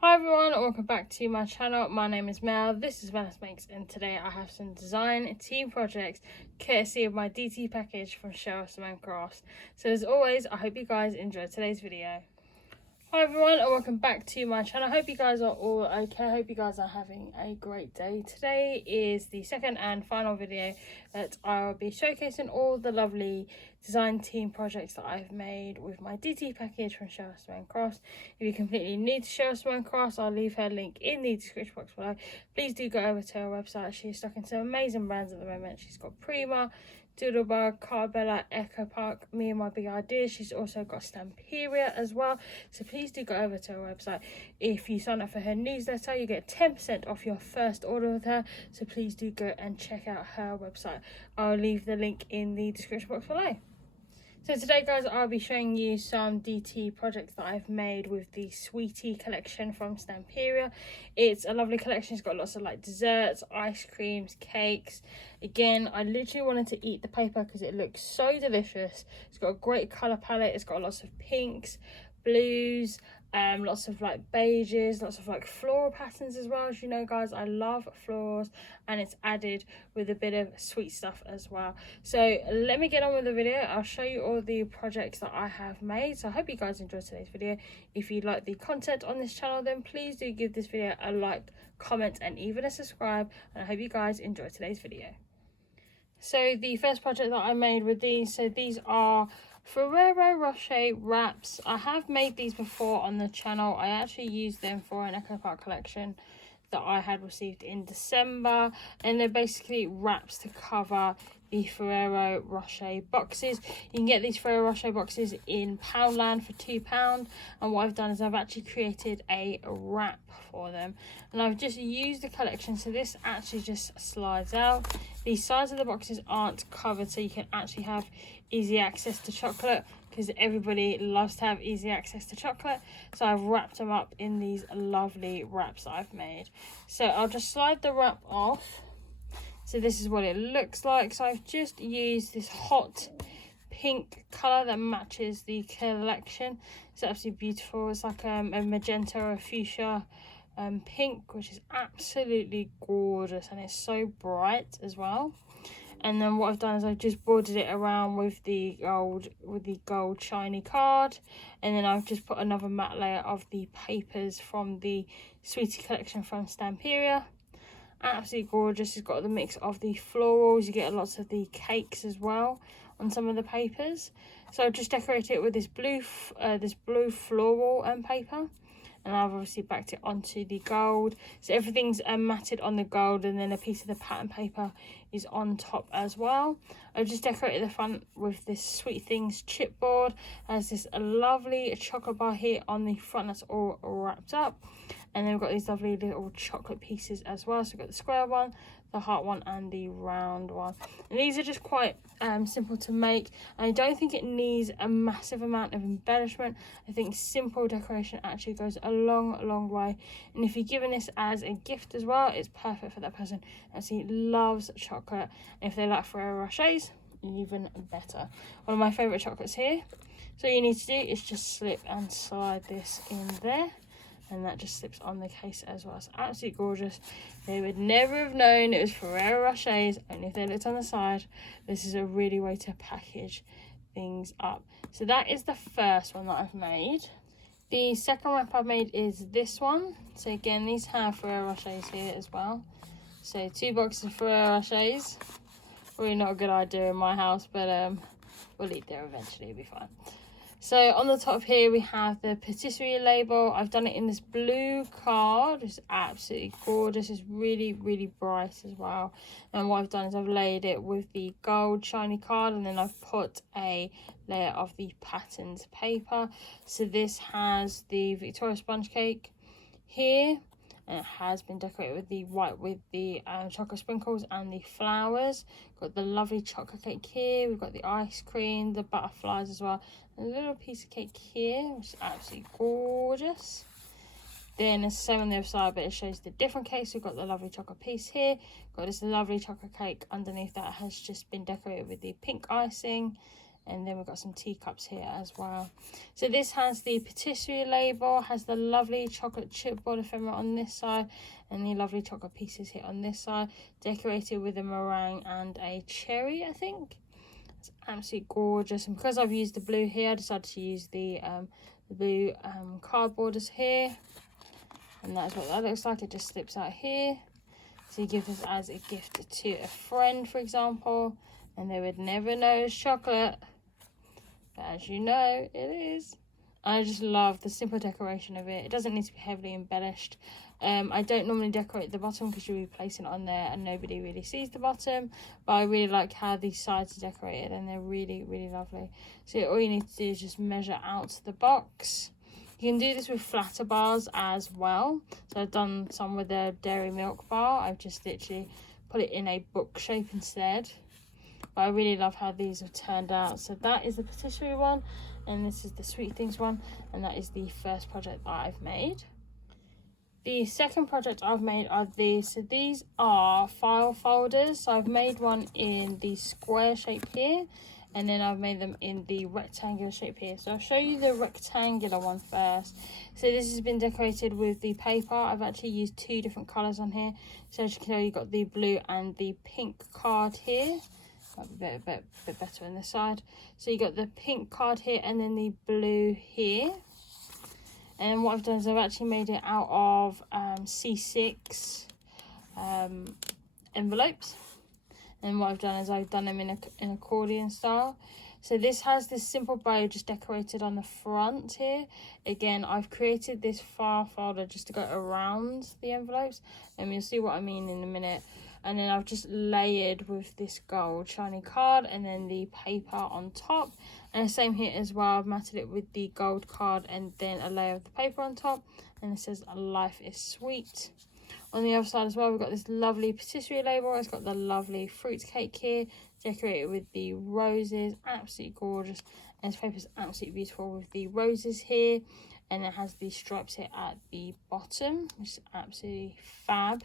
Hi everyone, and welcome back to my channel. My name is Mel, this is Melus Makes, and today I have some design team projects courtesy of my DT package from Cheryl Simone Crafts. So as always, I hope you guys enjoyed today's video. Hi everyone, and welcome back to my channel. I hope you guys are all okay. I hope you guys are having a great day. Today is the second and final video that I'll be showcasing all the lovely design team projects that I've made with my DT package from Cheryl Simone Crafts. If you're completely new to Cheryl Simone Crafts, I'll leave her link in the description box below. Please do go over to her website. She's stocking some amazing brands at the moment. She's got Prima, Doodlebug, Carbella, Echo Park, Me and My Big Ideas. She's also got Stamperia as well. So please do go over to her website. If you sign up for her newsletter, you get 10% off your first order with her. So please do go and check out her website. I'll leave the link in the description box below. So today guys, I'll be showing you some DT projects that I've made with the Sweety Collection from Stamperia. It's a lovely collection. It's got lots of like desserts, ice creams, cakes. Again, I literally wanted to eat the paper because it looks so delicious. It's got a great colour palette. It's got lots of pinks, blues, lots of like beiges, lots of like floral patterns as well. As you know guys, I love florals, and it's added with a bit of sweet stuff as well. So let me get on with the video. I'll show you all the projects that I have made. So I hope you guys enjoyed today's video. If you like the content on this channel, then please do give this video a like, comment, and even a subscribe, and I hope you guys enjoyed today's video. So the first project that I made with these, so these are Ferrero Rocher wraps. I have made these before on the channel. I actually used them for an Echo Park collection that I had received in December, and they're basically wraps to cover the Ferrero Rocher boxes. You can get these Ferrero Rocher boxes in Poundland for £2, and what I've done is I've actually created a wrap for them, and I've just used the collection. So this actually just slides out. The sides of the boxes aren't covered, so you can actually have easy access to chocolate, because everybody loves to have easy access to chocolate. So I've wrapped them up in these lovely wraps that I've made. So I'll just slide the wrap off. So this is what it looks like. So I've just used this hot pink colour that matches the collection. It's absolutely beautiful. It's like a magenta or a fuchsia pink, which is absolutely gorgeous, and it's so bright as well. And then what I've done is I've just bordered it around with the gold shiny card, and then I've just put another matte layer of the papers from the Sweety Collection from Stamperia. Absolutely gorgeous. It's got the mix of the florals. You get lots of the cakes as well on some of the papers. So I've just decorated it with this blue floral paper, and I've obviously backed it onto the gold. So everything's matted on the gold, and then a piece of the pattern paper is on top as well. I've just decorated the front with this Sweet Things chipboard. There's this lovely chocolate bar here on the front that's all wrapped up. And then we've got these lovely little chocolate pieces as well. So we've got the square one, the heart one, and the round one. And these are just quite simple to make. I don't think it needs a massive amount of embellishment. I think simple decoration actually goes a long way. And if you're giving this as a gift as well, it's perfect for that person who actually loves chocolate. And if they like Ferrero Rochers, even better. One of my favourite chocolates here. So all you need to do is just slip and slide this in there, and that just slips on the case as well. It's absolutely gorgeous. They would never have known it was Ferrero Rochers, only if they looked on the side. This is a really way to package things up. So that is the first one that I've made. The second wrap I've made is this one. So again, these have Ferrero Rochers here as well. So 2 boxes of Ferrero Rochers. Probably not a good idea in my house, but we'll eat there eventually, it'll be fine. So on the top here we have the Patisserie Label. I've done it in this blue card. It's absolutely gorgeous. It's really bright as well. And what I've done is I've laid it with the gold shiny card, and then I've put a layer of the patterned paper. So this has the Victoria sponge cake here, and it has been decorated with the white with the chocolate sprinkles and the flowers. Got the lovely chocolate cake here. We've got the ice cream, the butterflies as well. A little piece of cake here, which is absolutely gorgeous. Then it's the same on the other side, but it shows the different cakes. We've got the lovely chocolate piece here. Got this lovely chocolate cake underneath that has just been decorated with the pink icing. And then we've got some teacups here as well. So this has the Patisserie Label, has the lovely chocolate chipboard ephemera on this side, and the lovely chocolate pieces here on this side, decorated with a meringue and a cherry, I think. It's absolutely gorgeous. And because I've used the blue here, I decided to use the blue cardboard as here. And that's what that looks like. It just slips out here. So you give this as a gift to a friend, for example, and they would never know it's chocolate. But as you know, it is. I just love the simple decoration of it. It doesn't need to be heavily embellished. I don't normally decorate the bottom because you'll be placing it on there and nobody really sees the bottom. But I really like how these sides are decorated, and they're really, really lovely. So all you need to do is just measure out the box. You can do this with flatter bars as well. So I've done some with a dairy milk bar. I've just literally put it in a book shape instead. But I really love how these have turned out. So that is the patisserie one, and this is the Sweet Things one, and that is the first project that I've made. The second project I've made are these. So these are file folders. So I've made one in the square shape here, and then I've made them in the rectangular shape here. So I'll show you the rectangular one first. So this has been decorated with the paper. I've actually used 2 different colours on here. So as you can tell, you've got the blue and the pink card here. Might be a bit better on this side. So you got the pink card here and then the blue here. And what I've done is I've actually made it out of C6 envelopes. And what I've done is I've done them in accordion style. So this has this simple bow just decorated on the front here. Again, I've created this file folder just to go around the envelopes, and you'll see what I mean in a minute. And then I've just layered with this gold shiny card and then the paper on top. And the same here as well, I've matted it with the gold card and then a layer of the paper on top. And it says life is sweet. On the other side as well, we've got this lovely patisserie label. It's got the lovely fruit cake here, decorated with the roses, absolutely gorgeous. And this paper is absolutely beautiful with the roses here. And it has these stripes here at the bottom, which is absolutely fab.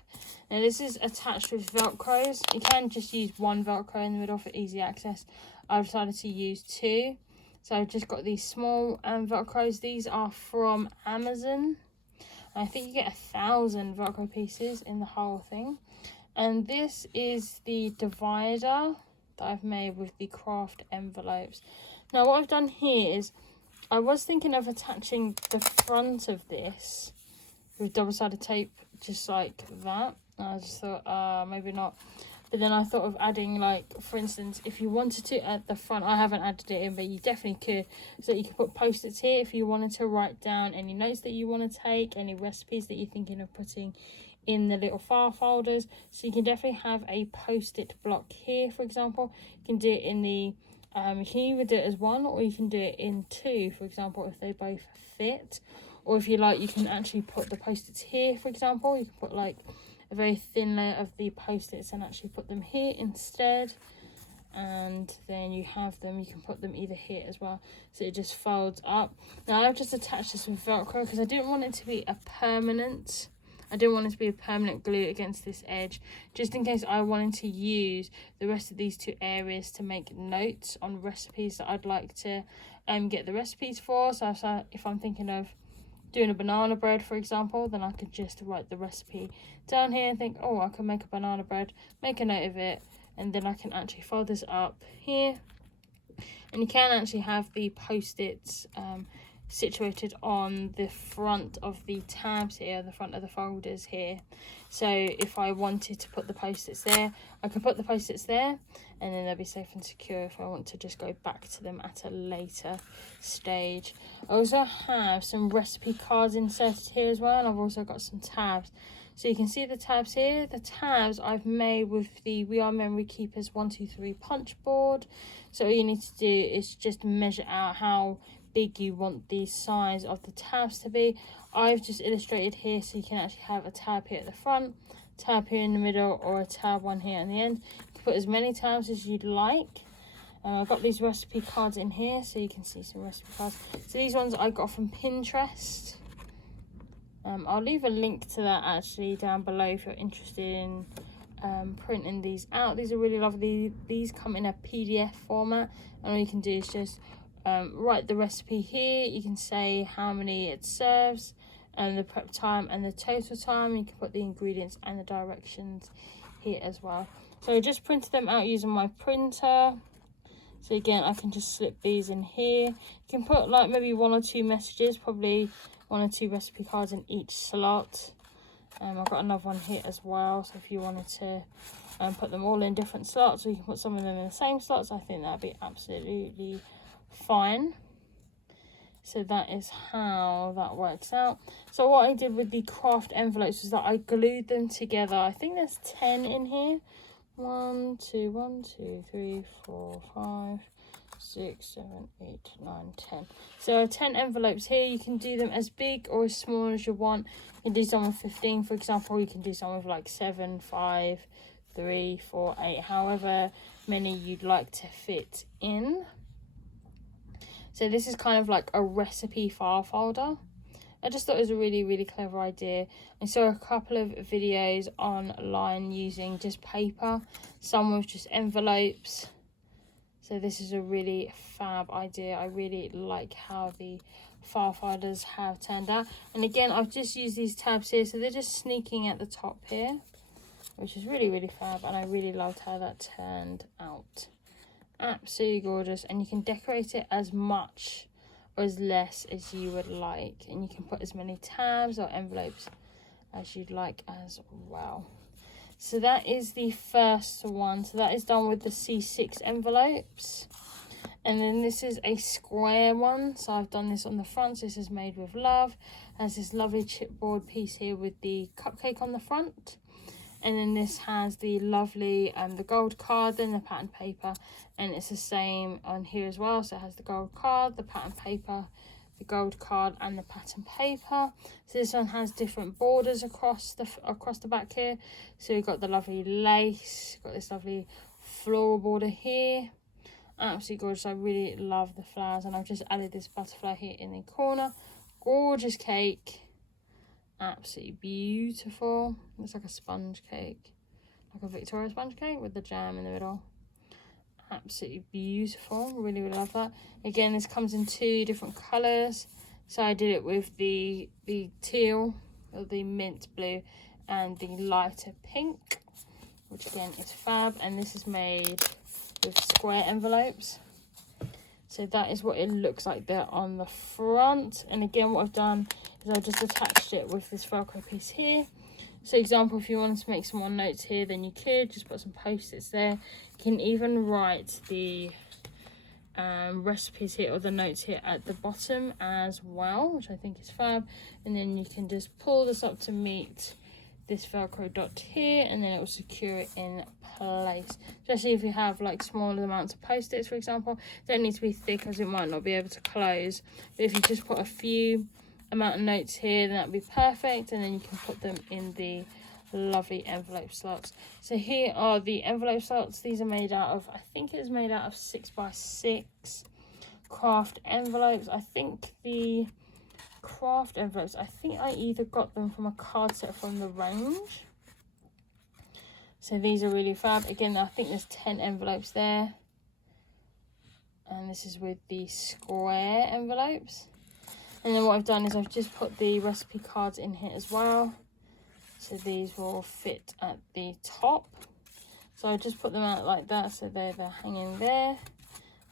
Now this is attached with Velcros. You can just use one Velcro in the middle for easy access. I've decided to use 2. So I've just got these small Velcros. These are from Amazon. I think you get 1,000 Velcro pieces in the whole thing. And this is the divider that I've made with the craft envelopes. Now what I've done here is I was thinking of attaching the front of this with double-sided tape, just like that. And I just thought, maybe not. But then I thought of adding, like, for instance, if you wanted to at the front, I haven't added it in, but you definitely could. So you could put post-its here if you wanted to write down any notes that you want to take, any recipes that you're thinking of putting in the little file folders. So you can definitely have a post-it block here, for example. You can do it in the... you can either do it as 1 or you can do it in 2, for example, if they both fit. Or if you like, you can actually put the post-its here, for example. You can put like a very thin layer of the post-its and actually put them here instead. And then you have them, you can put them either here as well. So it just folds up. Now I've just attached this with Velcro because I didn't want it to be a permanent... I didn't want it to be a permanent glue against this edge, just in case I wanted to use the rest of these 2 areas to make notes on recipes that I'd like to get the recipes for. So if I'm thinking of doing a banana bread, for example, then I could just write the recipe down here and think, oh, I can make a banana bread, make a note of it, and then I can actually fold this up here. And you can actually have the post-its situated on the front of the tabs here, the front of the folders here. So if I wanted to put the post-its there, I could put the post-its there, and then they'll be safe and secure if I want to just go back to them at a later stage. I also have some recipe cards inserted here as well, and I've also got some tabs. So you can see the tabs here. The tabs I've made with the We Are Memory Keepers 123 punch board. So all you need to do is just measure out how big you want the size of the tabs to be. I've just illustrated here so you can actually have a tab here at the front, tab here in the middle, or a tab one here at the end. You can put as many tabs as you'd like. I've got these recipe cards in here so you can see some recipe cards. So these ones I got from Pinterest. I'll leave a link to that actually down below if you're interested in printing these out. These are really lovely. These come in a PDF format, and all you can do is just write the recipe here. You can say how many it serves and the prep time and the total time. You can put the ingredients and the directions here as well. So I just printed them out using my printer. So again, I can just slip these in here. You can put like maybe 1 or 2 messages, probably 1 or 2 recipe cards in each slot. I've got another one here as well, so if you wanted to put them all in different slots, or you can put some of them in the same slots, I think that'd be absolutely fine. So that is how that works out. So what I did with the craft envelopes was that I glued them together. I think there's 10 in here. 1, 2, 3, 4, 5, 6, 7, 8, 9, 10. So 10 envelopes here. You can do them as big or as small as you want. You can do some with 15, for example. You can do some with like 7, 5, 3, 4, 8, however many you'd like to fit in. So this is kind of like a recipe file folder. I just thought it was a really clever idea. I saw a couple of videos online using just paper, some with just envelopes. So this is a really fab idea. I really like how the file folders have turned out. And again, I've just used these tabs here, so they're just sneaking at the top here, which is really fab, and I really loved how that turned out. Absolutely gorgeous. And you can decorate it as much or as less as you would like, and you can put as many tabs or envelopes as you'd like as well. So that is the first one. So that is done with the C6 envelopes, and then this is a square one. So I've done this on the front. So this is made with love. Has this lovely chipboard piece here with the cupcake on the front. And then this has the lovely the gold card, then the pattern paper, and it's the same on here as well. So it has the gold card, the pattern paper, the gold card, and the pattern paper. So this one has different borders across the back here. So we've got the lovely lace, got this lovely floral border here. Absolutely gorgeous. I really love the flowers, and I've just added this butterfly here in the corner. Gorgeous cake. Absolutely beautiful. Looks like a sponge cake, like a Victoria sponge cake with the jam in the middle. Absolutely beautiful. Really love that. Again, this comes in 2 different colors. So I did it with the teal, or the mint blue, and the lighter pink, which again is fab. And this is made with square envelopes. So that is what it looks like there on the front. And again, what I've done is I've just attached it with this Velcro piece here. So example, if you wanted to make some more notes here, then you could just put some post-its there. You can even write the recipes here, or the notes here at the bottom as well, which I think is fab. And then you can just pull this up to meet this Velcro dot here, and then it will secure it in place. Especially if you have like smaller amounts of post-its, for example. They don't need to be thick, as it might not be able to close. But if you just put a few amount of notes here, then that'd be perfect, and then you can put them in the lovely envelope slots. So here are the envelope slots. These are made out of, I think it's made out of 6x6 craft envelopes. I think the craft envelopes, I think I either got them from a card set from the range. So these are really fab. Again, I think there's 10 envelopes there, and this is with the square envelopes. And then what I've done is I've just put the recipe cards in here as well, so these will fit at the top. So I just put them out like that, so they're hanging there.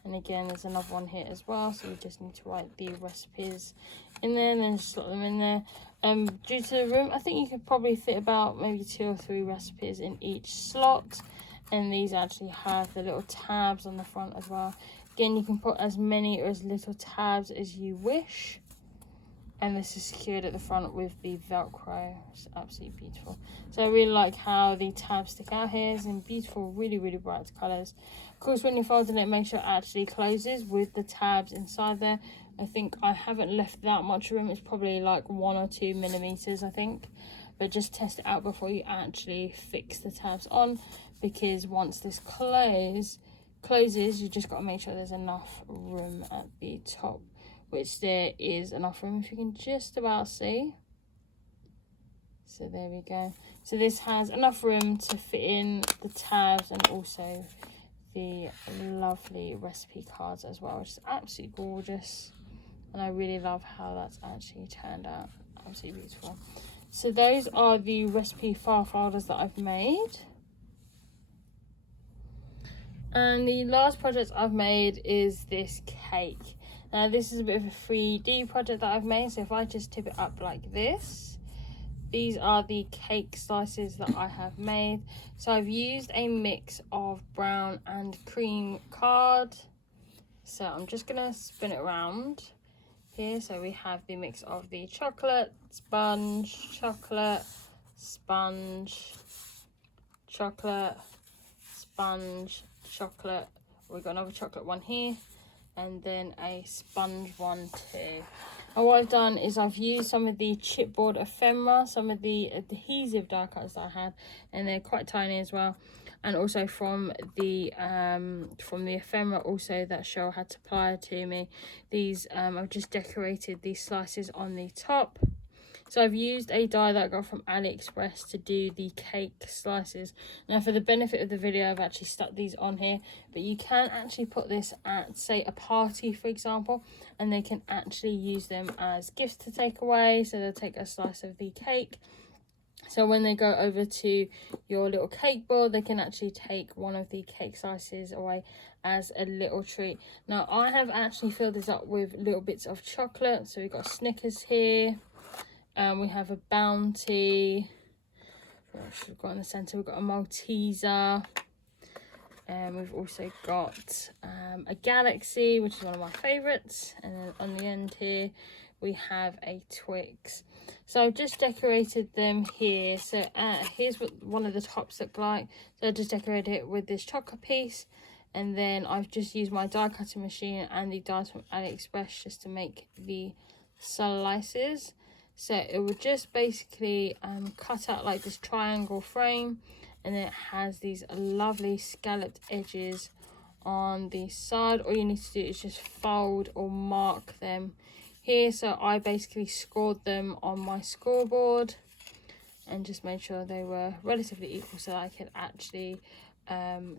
And again, there's another one here as well, so you just need to write the recipes in there and then just slot them in there. Due to the room, I think you could probably fit about maybe 2 or 3 recipes in each slot. And these actually have the little tabs on the front as well. Again, you can put as many or as little tabs as you wish. And this is secured at the front with the Velcro. It's absolutely beautiful. So I really like how the tabs stick out here. It's in beautiful, really bright colours. Of course, when you're folding it, make sure it actually closes with the tabs inside there. I think I haven't left that much room. It's probably like 1 or 2 millimeters, I think. But just test it out before you actually fix the tabs on, because once this closes, you just got to make sure there's enough room at the top, which there is enough room, if you can just about see. So there we go. So this has enough room to fit in the tabs and also the lovely recipe cards as well, which is absolutely gorgeous. And I really love how that's actually turned out. Absolutely beautiful. So those are the recipe file folders that I've made. And the last project I've made is this cake. Now this is a bit of a 3D project that I've made. So if I just tip it up like this, these are the cake slices that I have made. So I've used a mix of brown and cream card. So I'm just gonna spin it around here. So we have the mix of the chocolate, sponge, chocolate, sponge, chocolate, sponge, chocolate. We've got another chocolate one here, and then a sponge one too. And what I've done is I've used some of the chipboard ephemera, some of the adhesive die cuts that I had, and they're quite tiny as well. And also from the ephemera also that Cheryl had supplied to me. These I've just decorated these slices on the top. So I've used a die that I got from AliExpress to do the cake slices. Now for the benefit of the video, I've actually stuck these on here, but you can actually put this at, say, a party, for example, and they can actually use them as gifts to take away. So they'll take a slice of the cake. So when they go over to your little cake board, they can actually take one of the cake slices away as a little treat. Now I have actually filled this up with little bits of chocolate. So we've got Snickers here. We have a Bounty. We've got in the centre, we've got a Malteser. And we've also got a Galaxy, which is one of my favourites. And then on the end here, we have a Twix. So I've just decorated them here. So here's what one of the tops look like. So I just decorated it with this chocolate piece. And then I've just used my die cutting machine and the dies from AliExpress just to make the slices. So it will just basically cut out like this triangle frame, and then it has these lovely scalloped edges on the side. All you need to do is just fold or mark them here. So I basically scored them on my scoreboard and just made sure they were relatively equal so I could actually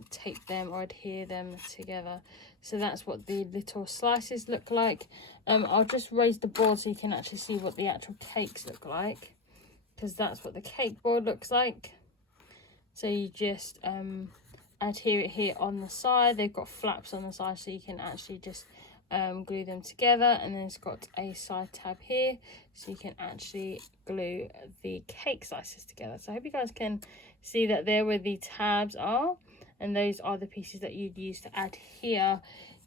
tape them or adhere them together. So that's what the little slices look like. I'll just raise the board so you can actually see what the actual cakes look like, because that's what the cake board looks like. So you just adhere it here on the side. They've got flaps on the side so you can actually just glue them together, and then it's got a side tab here so you can actually glue the cake slices together. So I hope you guys can see that there where the tabs are, and those are the pieces that you'd use to adhere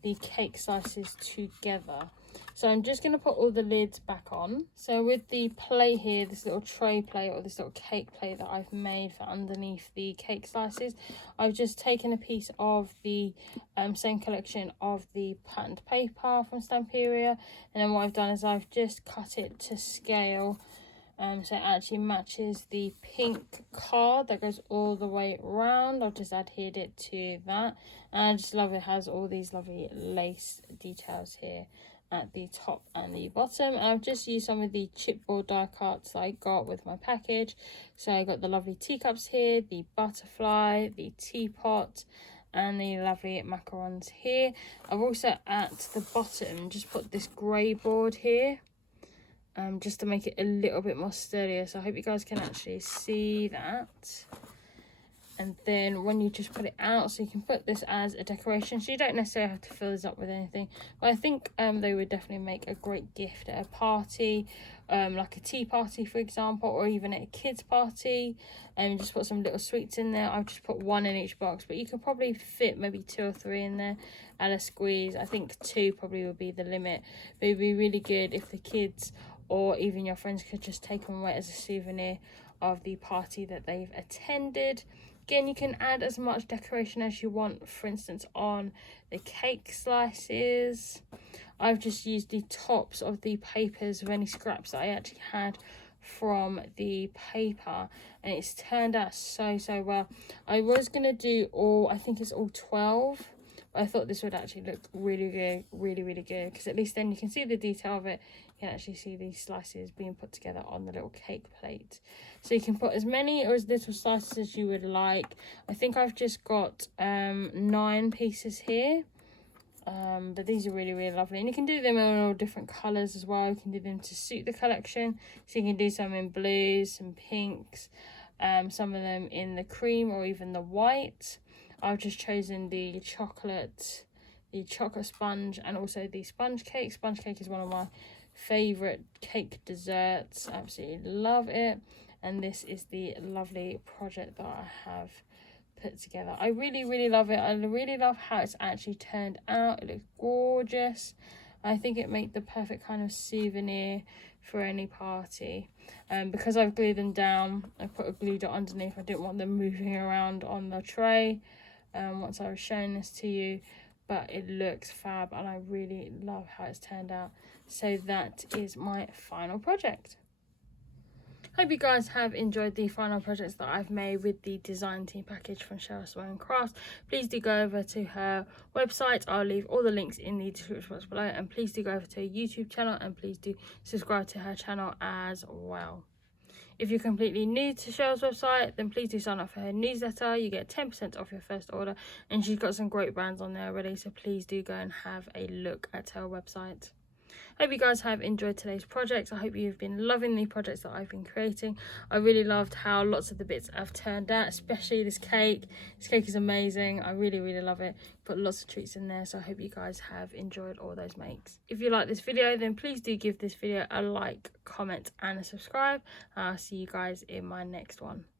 the cake slices together. So I'm just going to put all the lids back on. So with the plate here, this little tray plate or this little cake plate that I've made for underneath the cake slices, I've just taken a piece of the same collection of the patterned paper from Stamperia, and then what I've done is I've just cut it to scale. So it actually matches the pink card that goes all the way around. I've just adhered it to that, and I just love it. It has all these lovely lace details here at the top and the bottom. And I've just used some of the chipboard die cuts that I got with my package. So I got the lovely teacups here, the butterfly, the teapot, and the lovely macarons here. I've also at the bottom just put this grey board here, just to make it a little bit more sturdier. So I hope you guys can actually see that. And then when you just put it out, so you can put this as a decoration, so you don't necessarily have to fill this up with anything, but I think they would definitely make a great gift at a party, like a tea party for example, or even at a kids party. And just put some little sweets in there. I've just put one in each box, but you could probably fit maybe 2 or 3 in there at a squeeze. I think 2 probably would be the limit, but it'd be really good if the kids or even your friends could just take them away as a souvenir of the party that they've attended. Again, you can add as much decoration as you want, for instance on the cake slices. I've just used the tops of the papers of any scraps that I actually had from the paper, and it's turned out so well. I was going to do all, I think it's all 12, but I thought this would actually look really good, really good, because at least then you can see the detail of it you can actually see these slices being put together on the little cake plate. So you can put as many or as little slices as you would like. I think I've just got 9 pieces here. But these are really, really lovely, and you can do them in all different colours as well. You can do them to suit the collection, so you can do some in blues, some pinks, some of them in the cream or even the white. I've just chosen the chocolate sponge, and also the sponge cake. Sponge cake is one of my favourite cake desserts. Absolutely love it. And this is the lovely project that I have put together. I really, really love it. I really love how it's actually turned out. It looks gorgeous. I think it makes the perfect kind of souvenir for any party. Because I've glued them down, I put a glue dot underneath. I didn't want them moving around on the tray once I was showing this to you, but it looks fab and I really love how it's turned out. So that is my final project. Hope you guys have enjoyed the final projects that I've made with the design team package from Cheryl Simone Crafts. Please do go over to her website. I'll leave all the links in the description box below, and please do go over to her YouTube channel, and please do subscribe to her channel as well. If you're completely new to Cheryl's website, then please do sign up for her newsletter. You get 10% off your first order, and she's got some great brands on there already, so please do go and have a look at her website. Hope you guys have enjoyed today's project. I hope you've been loving the projects that I've been creating. I really loved how lots of the bits have turned out, especially this cake. This cake is amazing. I really, really love it. Put lots of treats in there, so I hope you guys have enjoyed all those makes. If you like this video, then please do give this video a like, comment and a subscribe. I'll see you guys in my next one.